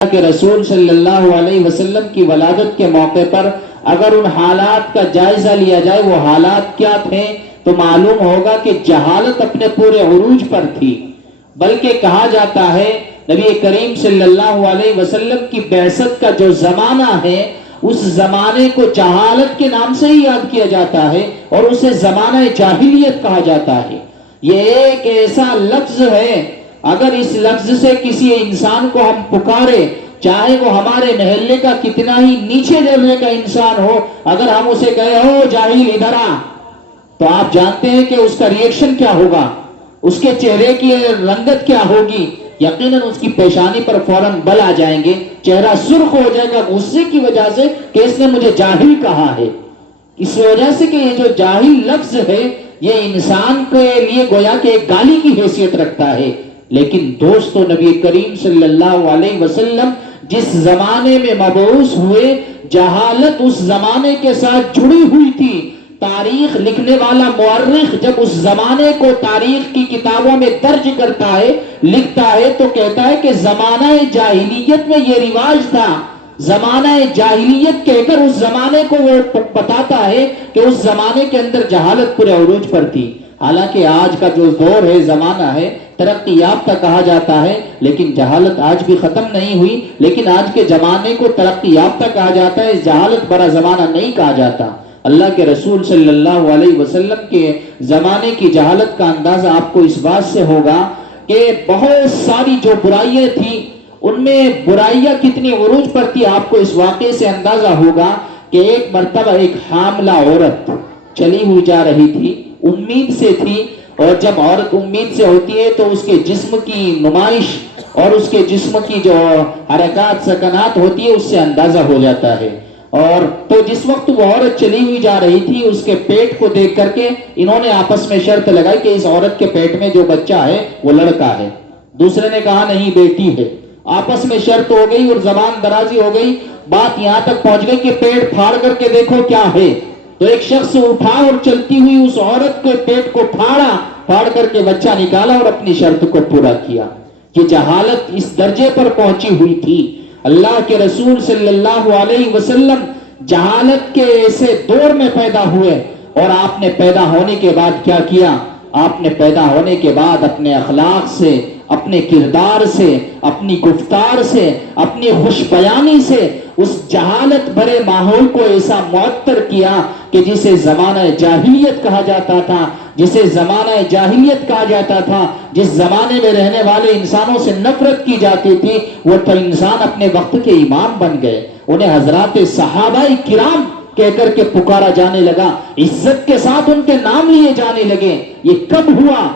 کہ رسول صلی اللہ علیہ وسلم کی ولادت کے موقع پر اگر ان حالات کا جائزہ لیا جائے وہ حالات کیا تھے تو معلوم ہوگا کہ جہالت اپنے پورے عروج پر تھی. بلکہ کہا جاتا ہے نبی کریم صلی اللہ علیہ وسلم کی بعثت کا جو زمانہ ہے اس زمانے کو جہالت کے نام سے ہی یاد کیا جاتا ہے اور اسے زمانہ جاہلیت کہا جاتا ہے. یہ ایک ایسا لفظ ہے اگر اس لفظ سے کسی انسان کو ہم پکارے چاہے وہ ہمارے محلے کا کتنا ہی نیچے درجے کا انسان ہو اگر ہم اسے کہے ہو جاہل ادھر آ تو آپ جانتے ہیں کہ اس کا ریئیکشن کیا ہوگا, اس کے چہرے کی رنگت کیا ہوگی. یقیناً اس کی پیشانی پر فوراً بل آ جائیں گے, چہرہ سرخ ہو جائے گا غصے کی وجہ سے کہ اس نے مجھے جاہل کہا ہے. اس وجہ سے کہ یہ جو جاہل لفظ ہے یہ انسان کے لیے گویا کہ ایک گالی کی حیثیت رکھتا ہے. لیکن دوستو نبی کریم صلی اللہ علیہ وسلم جس زمانے میں مبعوث ہوئے جہالت اس زمانے کے ساتھ جڑی ہوئی تھی. تاریخ لکھنے والا مورخ جب اس زمانے کو تاریخ کی کتابوں میں درج کرتا ہے لکھتا ہے تو کہتا ہے کہ زمانہ جاہلیت میں یہ رواج تھا. زمانہ جاہلیت کہہ کر اس زمانے کو وہ بتاتا ہے کہ اس زمانے کے اندر جہالت پورے عروج پر تھی. حالانکہ آج کا جو دور ہے زمانہ ہے ترقی یافتہ کہا جاتا ہے لیکن جہالت آج بھی ختم نہیں ہوئی. لیکن آج کے زمانے کو ترقی یافتہ کہا جاتا ہے, جہالت بڑا زمانہ نہیں کہا جاتا. اللہ کے رسول صلی اللہ علیہ وسلم کے زمانے کی جہالت کا اندازہ آپ کو اس بات سے ہوگا کہ بہت ساری جو برائیاں تھیں ان میں برائیاں کتنی عروج پر تھی. آپ کو اس واقعے سے اندازہ ہوگا کہ ایک مرتبہ ایک حاملہ عورت چلی ہوئی جا رہی تھی, امید سے تھی, اور جب عورت امید سے ہوتی ہے تو اس کے جسم کی نمائش اور اس کے جسم کی جو حرکات سکنات ہوتی ہے اس سے اندازہ ہو جاتا ہے. اور تو جس وقت وہ عورت چلی ہوئی جا رہی تھی اس کے پیٹ کو دیکھ کر کے انہوں نے آپس میں شرط لگائی کہ اس عورت کے پیٹ میں جو بچہ ہے وہ لڑکا ہے. دوسرے نے کہا نہیں بیٹی ہے. آپس میں شرط ہو گئی اور زبان درازی ہو گئی. بات یہاں تک پہنچ گئی کہ پیٹ پھاڑ کر کے دیکھو کیا ہے. تو ایک شخص اٹھا اور چلتی ہوئی اس عورت کے پیٹ کو پھاڑ کر کے بچہ نکالا اور اپنی شرط کو پورا کیا. یہ جہالت اس درجے پر پہنچی ہوئی تھی. اللہ کے رسول صلی اللہ علیہ وسلم جہالت کے ایسے دور میں پیدا ہوئے اور آپ نے پیدا ہونے کے بعد کیا کیا؟ آپ نے پیدا ہونے کے بعد اپنے اخلاق سے, اپنے کردار سے, اپنی گفتار سے, اپنی خوش بیانی سے اس جہالت بھرے ماحول کو ایسا معطر کیا کہ جسے زمانہ جاہلیت کہا جاتا تھا, جسے زمانہ جاہلیت کہا جاتا تھا, جس زمانے میں رہنے والے انسانوں سے نفرت کی جاتی تھی وہ تو انسان اپنے وقت کے امام بن گئے. انہیں حضرات صحابہ کرام کہہ کر کے پکارا جانے لگا, عزت کے ساتھ ان کے نام لیے جانے لگے. یہ کب ہوا؟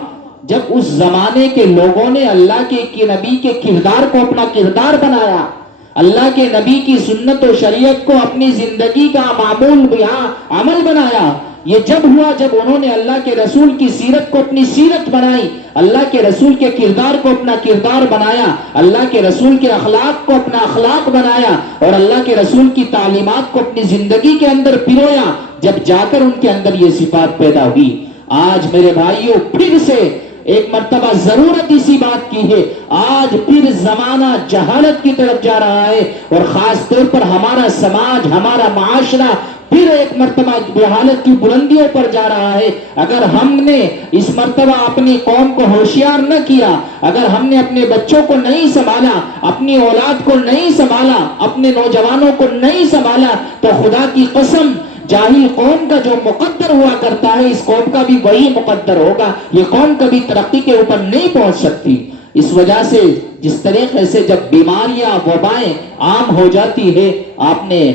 جب اس زمانے کے لوگوں نے اللہ کے نبی کے کردار کو اپنا کردار بنایا, اللہ کے نبی کی سنت و شریعت کو اپنی زندگی کا معمول عمل بنایا. یہ جب ہوا جب انہوں نے اللہ کے رسول کی سیرت کو اپنی سیرت بنائی, اللہ کے رسول کے کردار کو اپنا کردار بنایا, اللہ کے رسول کے اخلاق کو اپنا اخلاق بنایا اور اللہ کے رسول کی تعلیمات کو اپنی زندگی کے اندر پرویا, جب جا کر ان کے اندر یہ صفات پیدا ہوئی. آج میرے بھائیوں پھر سے ایک مرتبہ ضرورت اسی بات کی ہے. آج پھر زمانہ جہالت کی طرف جا رہا ہے اور خاص طور پر ہمارا سماج, ہمارا معاشرہ پھر ایک مرتبہ جہالت کی بلندیوں پر جا رہا ہے. اگر ہم نے اس مرتبہ اپنی قوم کو ہوشیار نہ کیا, اگر ہم نے اپنے بچوں کو نہیں سنبھالا, اپنی اولاد کو نہیں سنبھالا, اپنے نوجوانوں کو نہیں سنبھالا تو خدا کی قسم جاہل قوم کا جو مقدر ہوا کرتا ہے اس قوم کا بھی وہی مقدر ہوگا. یہ قوم کبھی ترقی کے اوپر نہیں پہنچ سکتی. اس وجہ سے جس طریقے سے جب بیماریاں وبائیں عام ہو جاتی ہے, آپ نے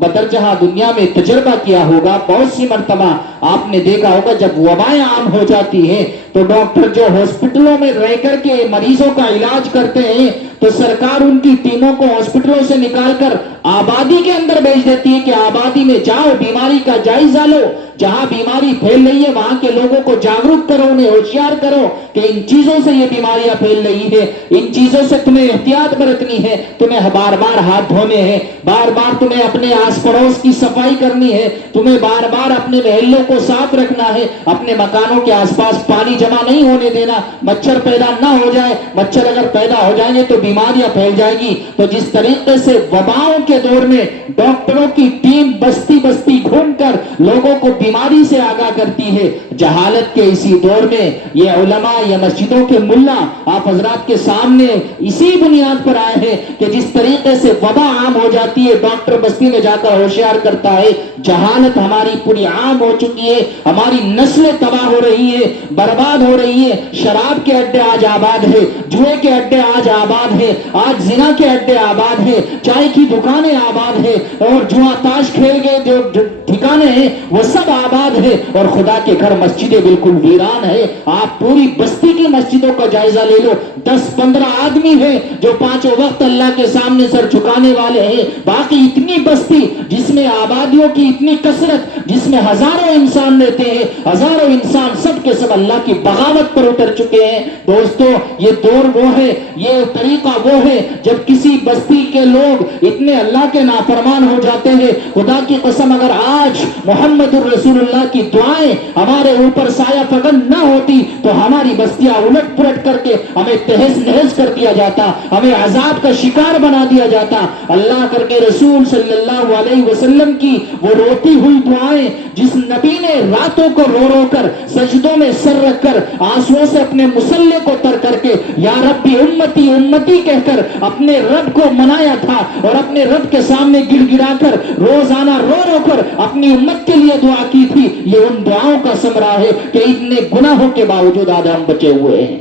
بدرجہ دنیا میں تجربہ کیا ہوگا, بہت سی مرتبہ آپ نے دیکھا ہوگا جب وبائیں عام ہو جاتی ہیں تو ڈاکٹر جو ہاسپٹلوں میں رہ کر کے مریضوں کا علاج کرتے ہیں تو سرکار ان کی ٹیموں کو ہاسپٹلوں سے نکال کر آبادی کے اندر بھیج دیتی ہے کہ آبادی میں جاؤ, بیماری کا جائزہ لو, جہاں بیماری پھیل رہی ہے وہاں کے لوگوں کو جاگرک کرو, انہیں ہوشیار کرو کہ ان چیزوں سے یہ بیماریاں پھیل رہی ہے, ان چیزوں سے تمہیں احتیاط برتنی ہے, تمہیں بار بار ہاتھ دھونے ہیں, بار بار تمہیں اپنے آس پڑوس کی صفائی کرنی ہے, تمہیں بار بار اپنے محلوں کو صاف رکھنا ہے, اپنے مکانوں کے آس پاس پانی جمع نہیں ہونے دینا، مچھر پیدا نہ ہو جائے، مچھر اگر پیدا ہو جائیں گے تو بیماریاں پھیل جائیں گی۔ تو جس طریقے سے وباؤں کے دور میں ڈاکٹروں کی ٹیم بستی بستی گھوم کر لوگوں کو بیماری سے آگاہ کرتی ہے، جہالت کے اسی دور میں یہ علماء یا مسجدوں کے ملا آپ حضرات کے سامنے اسی بنیاد پر آئے ہیں کہ جس طریقے سے وبا عام ہو جاتی ہے، ڈاکٹر بستی میں جا کر ہوشیار کرتا ہے، جہالت ہماری پوری عام ہو چکی ہے، ہماری نسلیں تباہ ہو رہی ہیں، برباد ہو رہی ہیں، شراب کے اڈے آج آباد ہے، جوئے کے اڈے آج آباد ہے، آج زنا کے اڈے آباد ہے، چائے کی دکانیں آباد ہے، اور جوا تاش کھیل کے جو ٹھکانے ہیں وہ سب آباد ہے، اور خدا کے گھر مسجدیں بالکل ویران ہے۔ آپ پوری بستی کی مسجدوں کا جائزہ لے لو، 10-15 آدمی ہیں جو پانچوں وقت اللہ کے سامنے سر جھکانے والے ہیں، باقی اتنی بستی جس میں آبادیوں کی اتنی کثرت، جس میں ہزاروں انسان رہتے ہیں، ہزاروں انسان سب کے سب اللہ کی بغاوت پر اتر چکے ہیں۔ دوستو یہ دور وہ ہے، یہ طریقہ وہ ہے جب کسی بستی کے لوگ اتنے اللہ کے نافرمان ہو جاتے ہیں، خدا کی قسم اگر آج محمد الرسول اللہ کی دعائیں ہمارے اوپر سایہ فگن نہ ہوتی تو ہماری بستیاں الٹ پلٹ کر کے ہمیں تہس نہس کر دیا جاتا، ہمیں عذاب کا شکار بنا دیا جاتا۔ اللہ کر کے رسول صلی اللہ علیہ وسلم کی وہ روتی ہوئی دعائیں، جس نبی نے راتوں کو رو رو کر سجدوں میں سر رکھ کر آنسوؤں سے اپنے مصلے کو تر کر کے یا ربی امتی امتی کہہ کر اپنے رب کو منایا تھا، اور اپنے رب کے سامنے گڑ گڑا کر روزانہ رو رو کر اپنی امت کے لیے دعا کی تھی، یہ ان دعاؤں کا ثمرہ ہے کہ اتنے گناہوں کے باوجود آج ہم بچے ہوئے ہیں۔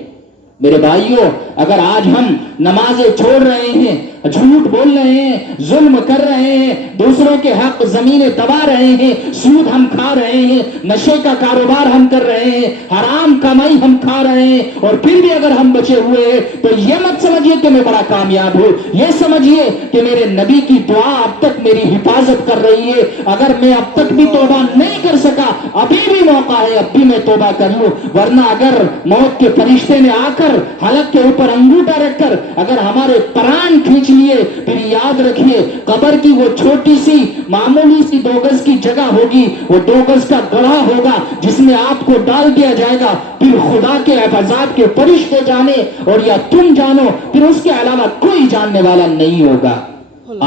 میرے بھائیوں، اگر آج ہم نمازیں چھوڑ رہے ہیں، جھوٹ بول رہے ہیں، ظلم کر رہے ہیں، دوسروں کے حق زمینیں دبا رہے ہیں، سود ہم کھا رہے ہیں، نشے کا کاروبار ہم کر رہے ہیں، حرام کمائی ہم کھا رہے ہیں، اور پھر بھی اگر ہم بچے ہوئے ہیں تو یہ مت سمجھیے کہ میں بڑا کامیاب ہوں، یہ سمجھیے کہ میرے نبی کی دعا اب تک میری حفاظت کر رہی ہے۔ اگر میں اب تک بھی توبہ نہیں کر سکا، ابھی بھی موقع ہے، اب بھی میں توبہ کر لوں، ورنہ اگر موت کے فرشتے نے آ کر حلق کے اوپر انگوٹھا رکھ کر اگر ہمارے پران کھینچ لیے، پھر یاد رکھیے قبر کی وہ چھوٹی سی معمولی سی 2 گز کی جگہ ہوگی، وہ 2 گز کا گڑھا ہوگا جس میں آپ کو ڈال دیا جائے گا، پھر خدا کے عذاب کے فرشتے جانے اور یا تم جانو، پھر اس کے علاوہ کوئی جاننے والا نہیں ہوگا۔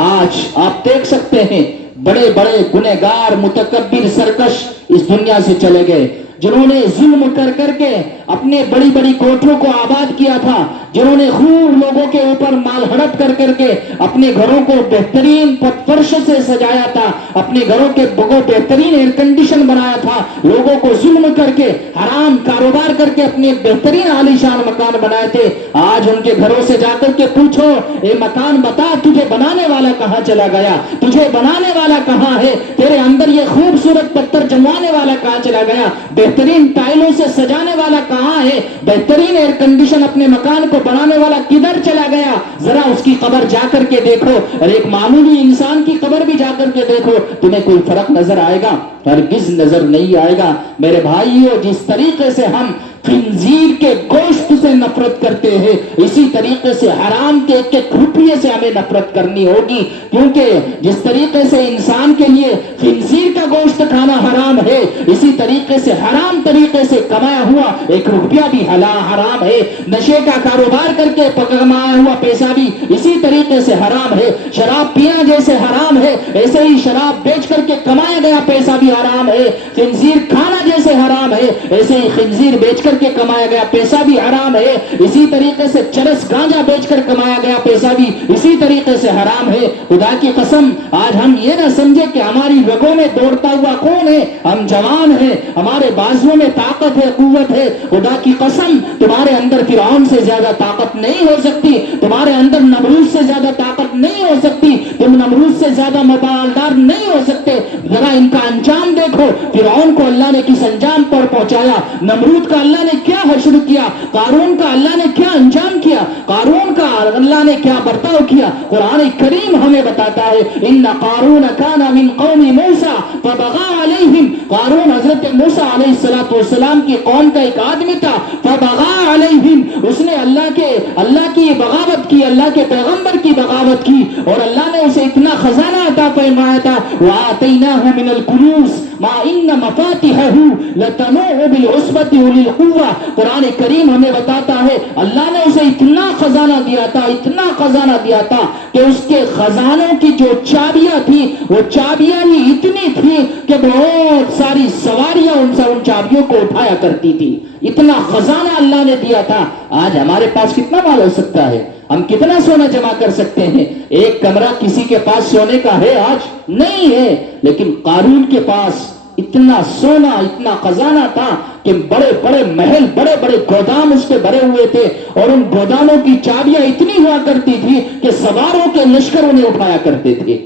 آج آپ دیکھ سکتے ہیں بڑے بڑے گنہگار متکبر سرکش اس دنیا سے چلے گئے، جنہوں نے ظلم کر کر کے اپنے بڑی بڑی کوٹھوں کو آباد کیا تھا، جنہوں نے خوب لوگوں کے اوپر مال ہڑپ کر کر کے اپنے گھروں کو بہترین پت فرش سے سجایا تھا، اپنے گھروں کے بہترین ایئر کنڈیشن بنایا تھا، لوگوں کو ظلم کر کے حرام کاروبار کر کے اپنے بہترین عالیشان مکان بنائے تھے۔ آج ان کے گھروں سے جا کر کے پوچھو، اے مکان بتا تجھے بنانے والا کہاں چلا گیا، تجھے بنانے والا کہاں ہے، تیرے اندر یہ خوبصورت پتھر جموانے والا کہاں چلا گیا، بہترین ٹائلوں سے سجانے والا کہاں ہے، بہترین ایئر کنڈیشن اپنے مکان کو بنانے والا کدھر چلا گیا؟ ذرا اس کی قبر جا کر کے دیکھو، اور ایک معمولی انسان کی قبر بھی جا کر کے دیکھو، تمہیں کوئی فرق نظر آئے گا؟ ہرگز نظر نہیں آئے گا۔ میرے بھائیو، جس طریقے سے ہم خنزیر کے گوشت سے نفرت کرتے ہیں، اسی طریقے سے حرام کے ایک ایک روپیے سے ہمیں نفرت کرنی ہوگی، کیونکہ جس طریقے سے انسان کے لیے خنزیر کا گوشت کھانا حرام ہے، اسی طریقے سے حرام طریقے سے کمایا ہوا 1 روپیہ بھی حرام ہے، نشے کا کاروبار کر کے کمایا ہوا پیسہ بھی اسی طریقے سے حرام ہے، شراب پینا جیسے حرام ہے ایسے ہی شراب بیچ کر کے کمایا گیا پیسہ بھی حرام ہے، خنزیر کھانا جیسے حرام ہے ایسے ہی خنزیر بیچ کر کے کمایا گیا پیسہ بھی حرام ہے، اسی طریقے سے چرس گانجا بیچ کر کمایا گیا پیسہ بھی اسی طریقے سے حرام ہے۔ خدا کی قسم آج ہم یہ نہ سمجھے کہ ہماری رگوں میں دوڑتا ہوا خون ہے، ہم جوان ہیں، ہمارے بازوؤں میں طاقت ہے، قوت ہے، خدا کی قسم تمہارے اندر فرعون سے زیادہ طاقت نہیں ہو سکتی، تمہارے اندر نمرود سے زیادہ طاقت نہیں ہو سکتی، تم نمرود سے زیادہ مبالدار نہیں ہو سکتے۔ ذرا ان کا انجام دیکھو، فرعون کو اللہ نے کس انجام پر پہنچایا، نمرود کا اللہ نے کیا حشر کیا، قارون کا اللہ نے کیا انجام کیا، قارون کا اللہ نے کیا برتاؤ کیا۔ قرآن کریم ہمیں بتاتا ہے ان قارون کان من قوم موسیٰ فبغى علیہم، قارون حضرت موسیٰ علیہ السلام کی قوم کا ایک آدمی تھا، فبغى علیہم، اس نے اللہ کی بغاوت کی، اللہ کے پیغمبر کی بغاوت بغاوت کی اور اللہ نے اسے اتنا خزانہ عطا فرمایا تھا وَآتَيْنَاهُ مِنَ الْكُنُوزِ مَا إِنَّ مَفَاتِحَهُ لَتَنُوءُ بِالْعُصْبَةِ أُولِي الْقُوَّةِ قرآن کریم ہمیں بتاتا ہے اللہ نے اسے اتنا خزانہ دیا تھا، اتنا خزانہ دیا تھا کہ اس کے خزانوں کی جو چابیاں تھی وہ چابیاں ہی اتنی تھی کہ بہت ساری سواریاں ان چابیوں کو اٹھایا کرتی تھی، اتنا خزانہ اللہ نے دیا تھا۔ آج ہمارے پاس کتنا مال ہو سکتا ہے؟ ہم کتنا سونا جمع کر سکتے ہیں؟ ایک کمرہ کسی کے پاس سونے کا ہے آج؟ نہیں ہے، لیکن قارون کے پاس اتنا سونا، اتنا خزانہ تھا کہ بڑے بڑے محل، بڑے بڑے گودام اس کے بھرے ہوئے تھے اور ان گوداموں کی چابیاں اتنی ہوا کرتی تھی کہ سواروں کے لشکر انہیں اٹھایا کرتے تھے۔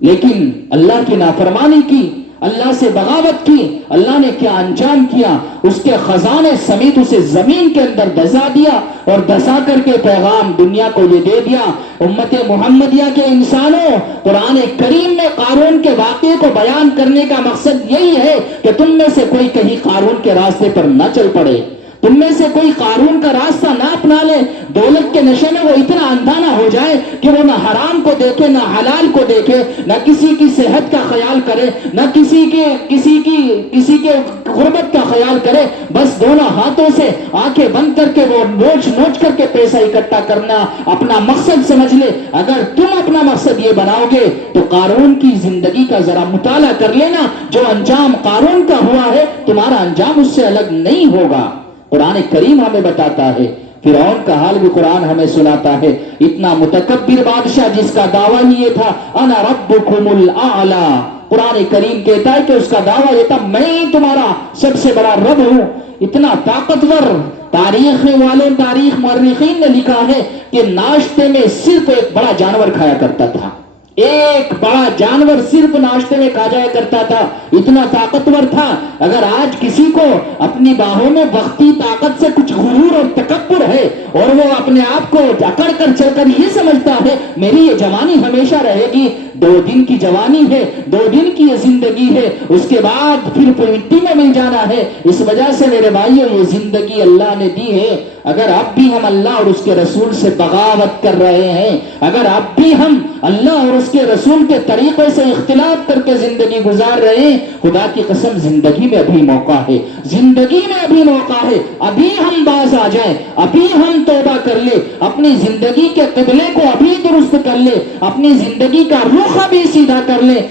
لیکن اللہ کی نافرمانی کی، اللہ سے بغاوت کی، اللہ نے کیا انجام کیا؟ اس کے خزانے سمیت اسے زمین کے اندر دھسا دیا اور دھسا کر کے پیغام دنیا کو یہ دے دیا، امت محمدیہ کے انسانوں، قرآن کریم میں قارون کے واقعے کو بیان کرنے کا مقصد یہی ہے کہ تم میں سے کوئی کہیں قارون کے راستے پر نہ چل پڑے، تم میں سے کوئی قارون کا راستہ نہ اپنا لے، دولت کے نشے میں وہ اتنا اندھا نہ ہو جائے کہ وہ نہ حرام کو دیکھے نہ حلال کو دیکھے، نہ کسی کی صحت کا خیال کرے، نہ کسی کے غربت کا خیال کرے، بس دونوں ہاتھوں سے آنکھیں بند کر کے وہ نوچ کر کے پیسہ اکٹھا کرنا اپنا مقصد سمجھ لے۔ اگر تم اپنا مقصد یہ بناؤ گے تو قارون کی زندگی کا ذرا مطالعہ کر لینا، جو انجام قارون کا ہوا ہے تمہارا انجام اس سے الگ نہیں ہوگا۔ قرآن کریم ہمیں بتاتا ہے، فرعون کا حال بھی قرآن ہمیں سناتا ہے، اتنا متکبر بادشاہ جس کا دعویٰ ہی یہ تھا انا ربکم الاعلی، قرآن کریم کہتا ہے کہ اس کا دعویٰ یہ تھا میں ہی تمہارا سب سے بڑا رب ہوں، اتنا طاقتور۔ تاریخ والوں، تاریخ مورخین نے لکھا ہے کہ ناشتے میں صرف ایک بڑا جانور کھایا کرتا تھا، ایک بڑا جانور صرف ناشتے میں کھا جایا کرتا تھا، اتنا طاقتور تھا۔ اگر آج کسی کو اپنی باہوں میں وقتی طاقت سے کچھ غرور اور تکبر ہے اور وہ اپنے آپ کو اکڑ کر چل کر یہ سمجھتا ہے میری یہ جوانی ہمیشہ رہے گی، 2 دن کی جوانی ہے، 2 دن کی یہ زندگی ہے، اس کے بعد پھر مٹی میں مل جانا ہے، اس وجہ سے میرے بھائیوں یہ زندگی اللہ نے دی ہے۔ اگر اب بھی ہم اللہ اور اس کے رسول سے بغاوت کر رہے ہیں، اگر اب بھی ہم اللہ اور اس کے رسول کے طریقے سے اختلاف کر کے زندگی گزار رہے ہیں، خدا کی قسم زندگی میں ابھی موقع ہے، زندگی میں ابھی موقع ہے، ابھی ہم باز آ جائیں، ابھی ہم توبہ کر لیں، اپنی زندگی کے قبلے کو ابھی درست کر لیں، اپنی زندگی کا رخ ابھی سیدھا کر لیں۔